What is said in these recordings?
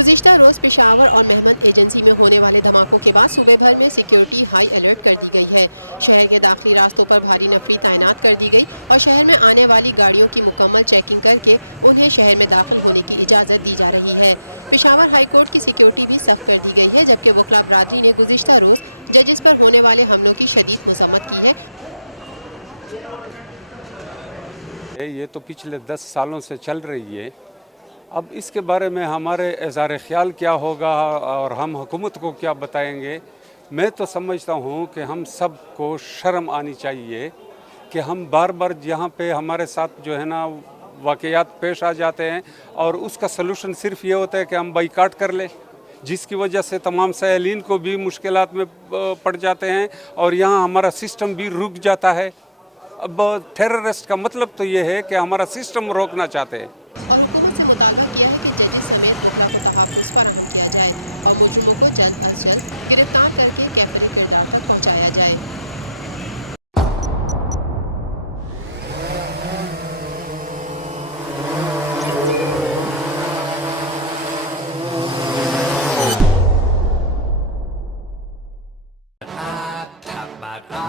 गुज़िश्ता रोज़ पेशावर और Mehmed agency में होने वाले धमाकों के बाद सूबे भर में सिक्योरिटी हाई अलर्ट कर दी गई है। शहर के दाखिली रास्तों पर भारी नफरी तैनात कर दी गई और शहर में आने वाली गाड़ियों की मुकम्मल चेकिंग करके उन्हें शहर में दाखिल होने की इजाज़त दी जा रही है। पेशावर हाई कोर्ट की सिक्योरिटी भी सख्त कर दी गई है, जबकि वकला बरादरी ने गुज़िश्ता रोज़ जजेस पर होने वाले हमलों की शदीद मज़म्मत की है। ये तो पिछले 10 सालों से चल रही है। अब इसके बारे में हमारे इज़हार ख्याल क्या होगा और हम हुकूमत को क्या बताएंगे। मैं तो समझता हूँ कि हम सब को शर्म आनी चाहिए कि हम बार बार यहाँ पे हमारे साथ जो है ना वाक़यात पेश आ जाते हैं और उसका सलूशन सिर्फ ये होता है कि हम बाइकाट कर लें, जिसकी वजह से तमाम साइलिन को भी मुश्किलात में पड़ जाते हैं और यहाँ हमारा सिस्टम भी रुक जाता है। अब टेररिस्ट का मतलब तो ये है कि हमारा सिस्टम रोकना चाहते हैं। और हुकूमत से मुतालबा किया है कि जजेस समेत वकला को तहफ़्फ़ुज़ फराहम किया जाए और मुजरिमों को जल्द अज जल्द गिरफ्तार करके कैफरे किरदार तक पहुँचाया जाए।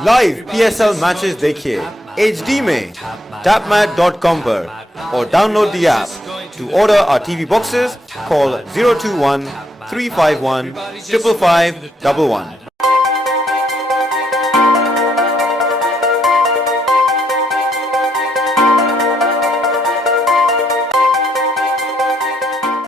लाइव PSL मैचेस देखिए HD में tapmat.com पर और download the app. To order our TV boxes, call 021 351 55511.